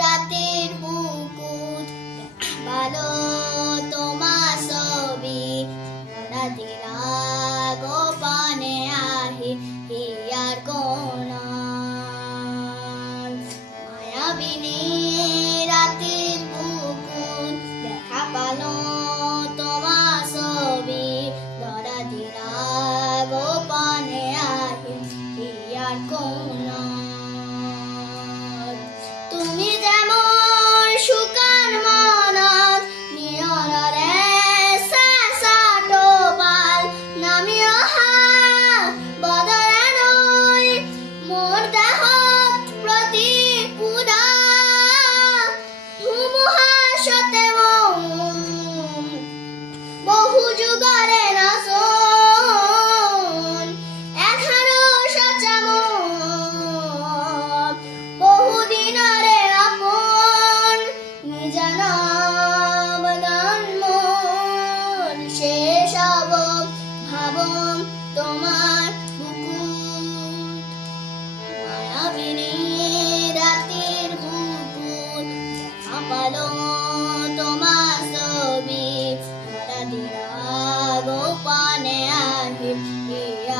রাতের বুকুত ভালো তোমার ছবি দিলা গোপনে আহি হিয়ার কোন মায়াবিনী রাতের বুকুত দেখা পালো তোমার ছবি ধরা দিলা গোপনে আহি হিয়ার কোন তুমি যেমন শুকান মনত নিয়নরে সাসাটো বাল নামি অহা বদরা নই মোর দেহত প্রতি পুরা ধুমুহা সতে বহু যুগরে নাচন এখানো সচা বহুদিনরে আপন নিজানব গান শেষ হব ভাবম তোমার বুকুত মায়াবিনী রাতের বুকুত আপালো তোমার ছবি ধরা দিলা গোপনে আহি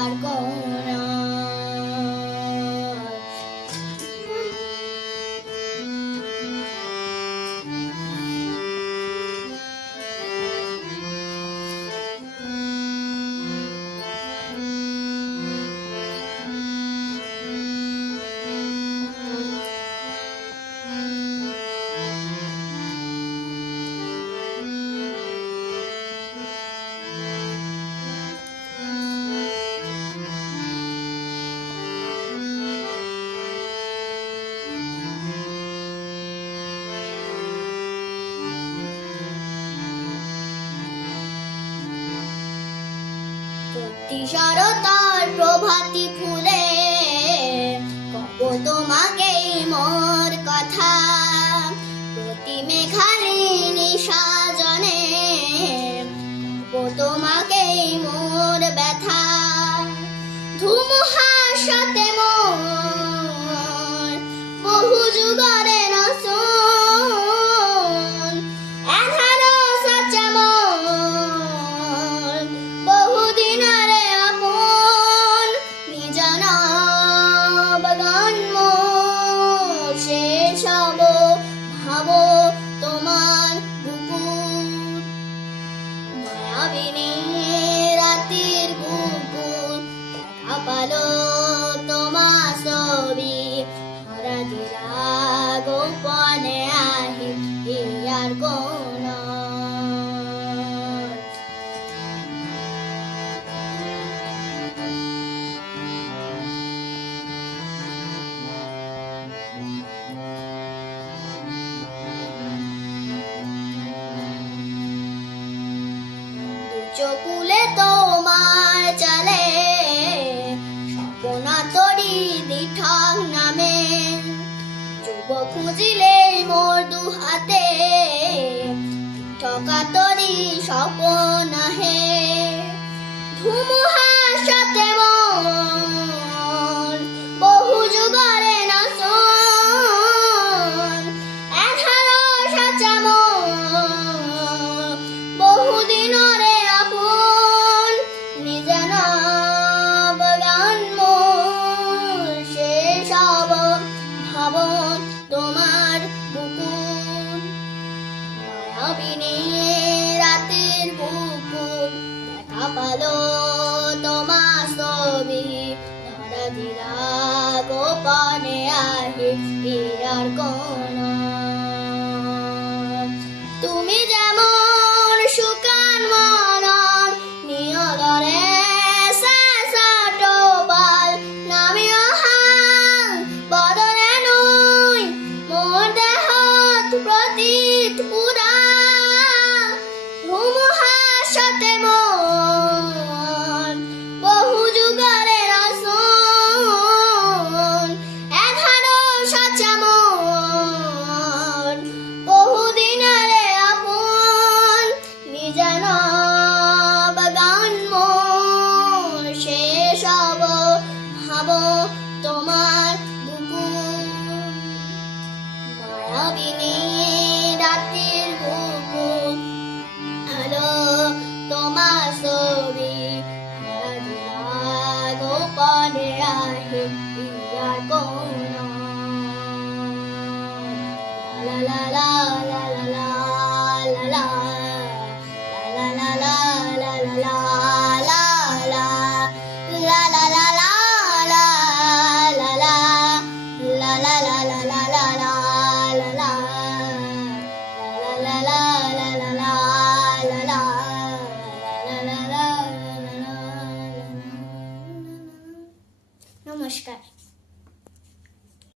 আর কোন শরতার প্রভাতী ফুলে কব তোমাকে মোর কথা প্রতি মেঘালিনী সাজনে কব তোমাকে মোর ব্যথা ধুমুহার সাথে মোর বহু যুগরে নাচন এধারো সচা মোর বহুদিনরে আপন নিজানব গান মোর শেষ হব ভাবো তোমার বুকুত মায়াবিনী রাতের বুকুত দেখা পালো তোমার ছবি ধরা দিলা গোপনে আহি আর কোন চকুলে তোমার চলে স্বপ্না তরি দিঠক নামে যুব খুঁজিলে মোর দু হাতে ঠকা তরি স্বপ্ন হে ধুমুহার সাথে মোর বহু যুগরে নাচন এধারো সাচা মোর বহুদিনরে আপন নিজানব গান মোর শেষ হব ভাবন তোমার বুকুত মায়াবিনী রাতের বুকুত দেখা পালো তোমার ছবি ধরা দিলা গোপনে আহি আর কোন তুমি যেমন শুকান মনত নিয়লরে সাসাটো আগে আসে ইয়ার কোন লা লা লা লা লা লা লা লা লা লা লা লা লা লা লা লা la la la la la la la la la la la la la la la la la la নমস্কার।